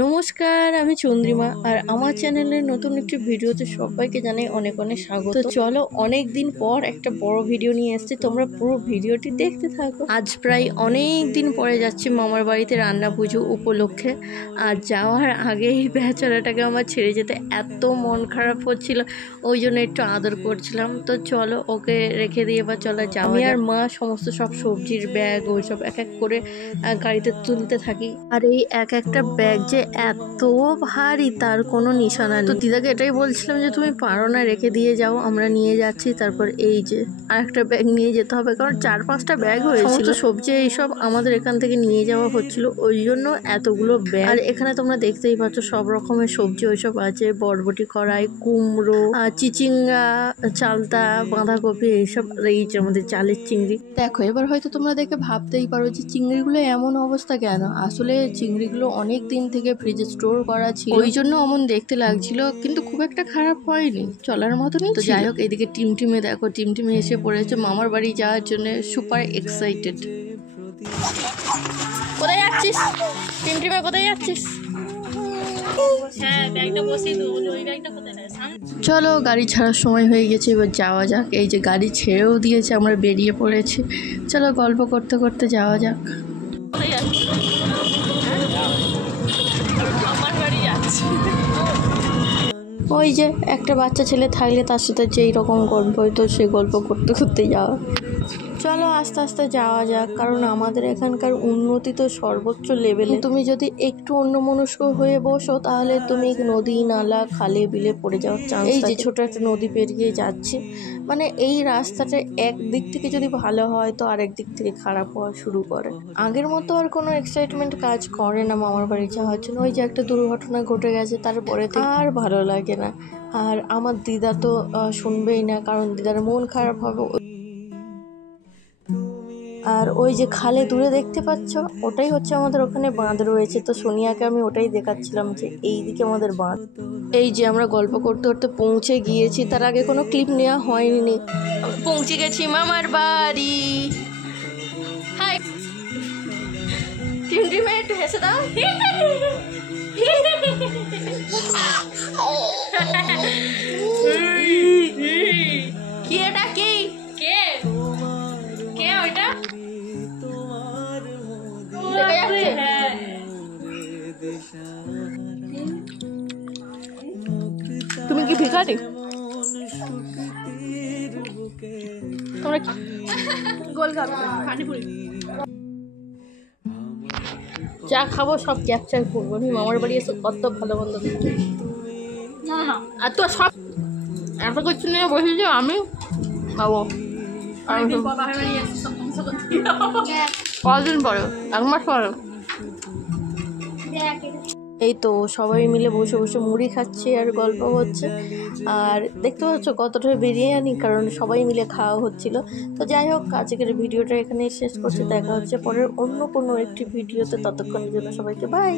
নমস্কার, আমি চন্দ্রিমা আর আমার চ্যানেলের নতুন একটি ভিডিওতে সবাইকে জানাই অনেক অনেক স্বাগত। তো চলো, অনেক দিন পর একটা বড় ভিডিও নিয়ে এসেছি, তোমরা পুরো ভিডিওটি দেখতে থাকো। আজ প্রায় অনেক দিন পরে যাচ্ছি মামার বাড়িতে রান্না পুজো উপলক্ষে। আর যাওয়ার আগেই বেচারাটাকে আমার ছেড়ে যেতে এত মন খারাপ হচ্ছিল, ওই জন্য একটু আদর করছিলাম। তো চলো, ওকে রেখে দিয়ে এবার চলো যাওয়া। আমি আর মা সমস্ত সব সবজির ব্যাগ ওইসব এক এক করে গাড়িতে তুলতে থাকি। আর এই এক একটা ব্যাগ যে এত ভারী তার কোনো নিশানা নেই। তো দিদাকে এটাই বলছিলাম যে তুমি পারো না, রেখে দিয়ে যাও, আমরা নিয়ে যাচ্ছি। তারপর এই যে আরেকটা ব্যাগ নিয়ে যেতে হবে, কারণ 4-5টা ব্যাগ হয়েছিল। সবজি এইসব আমাদের এখান থেকে নিয়ে যাওয়া হচ্ছিল, ওই জন্য এতগুলো ব্যাগ। আর এখানে তোমরা দেখতেই পাচ্ছ সব রকমের সবজি ওইসব আছে, বরবটি, কড়াই, কুমড়ো, চিচিঙ্গা, চালতা, বাঁধাকপি, এইসব। এই যে আমাদের চালের চিংড়ি। দেখো, এবার হয়তো তোমরা দেখে ভাবতেই পারো যে চিংড়িগুলো এমন অবস্থা কেন। আসলে চিংড়িগুলো অনেক দিন থেকে ফ্রিজে স্টোর করা ছিল, ওই জন্য অমন দেখতে লাগছিল, কিন্তু খুব একটা খারাপ হয়নি, চলার মতনই। তো যাই হোক, এইদিকে টিমটিমে দেখো, টিমটিমে এসে পড়েছে মামার বাড়ি যাওয়ার জন্য, সুপার এক্সাইটেড। কোথায় যাচ্ছিস টিমটিমে, কোথায় যাচ্ছিস? চলো, গাড়ি ছাড়ার সময় হয়ে গেছে, এবার যাওয়া যাক। এই যে গাড়ি ছেড়েও দিয়েছে, আমরা বেরিয়ে পড়েছি। চলো, গল্প করতে করতে যাওয়া যাক। ওই যে একটা বাচ্চা ছেলে থাকলে তার সাথে যেই রকম গল্প হইতো, সেই গল্প করতে করতে যাওয়া। চলো আস্তে আস্তে যাওয়া যাক, কারণ আমাদের এখানকার উন্নতি তো সর্বোচ্চ লেভেলে। তুমি যদি একটু অন্যমনস্ক হয়ে বসো, তাহলে তুমি নদী, নালা, খালে, বিলে পড়ে যাওয়ার চান্স। এই যে ছোট একটা নদী পেরিয়ে যাচ্ছি, মানে এই রাস্তাটা এক দিক থেকে যদি ভালো হয় তো আরেক দিক থেকে খারাপ হওয়া শুরু করে। আগের মতো আর কোনো এক্সাইটমেন্ট কাজ করে না মামার বাড়ি যাওয়ার জন্য। ওই যে একটা দুর্ঘটনা ঘটে গেছে, তারপরে আর ভালো লাগে না। আর আমার দিদা তো শুনবেই না, কারণ দিদার মন খারাপ হবে। আর ওই যে খালে দূরে দেখতে পাচ্ছ, ওটাই হচ্ছে আমাদের ওখানে বাঁধ রয়েছে। তো সোনিয়াকে আমি ওটাই দেখাচ্ছিলাম যে এইদিকে আমাদের বাঁধ। এই যে আমরা গল্প করতে করতে পৌঁছে গিয়েছি, তার আগে কোনো ক্লিপ নেওয়া হয়নি। পৌঁছে গেছি মামার বাড়ি। হাই টিমটিমে, একটু হেসে দাও। কি এটা, কি কে কে ওইটা দেখা যাচ্ছে? তুমি কি ভিখারি? তোমরা যা খাবো সব ক্যাপচার করবো। আমি মামার বাড়ি এসে কত ভালো মন্দ আর তো সব এত কিছু নিয়ে বসেছি আমি খাবো। কদিন পরে, 1 মাস পরে। এই তো সবাই মিলে বসে বসে মুড়ি খাচ্ছে আর গল্প হচ্ছে। আর দেখতে পাচ্ছ কতটা বিরিয়ানি, কারণ সবাই মিলে খাওয়া হচ্ছিল। তো যাই হোক, আজকের ভিডিওটা এখানেই শেষ করছি। দেখা হচ্ছে পরের অন্য কোনো একটি ভিডিওতে, ততক্ষণের জন্য সবাইকে বাই।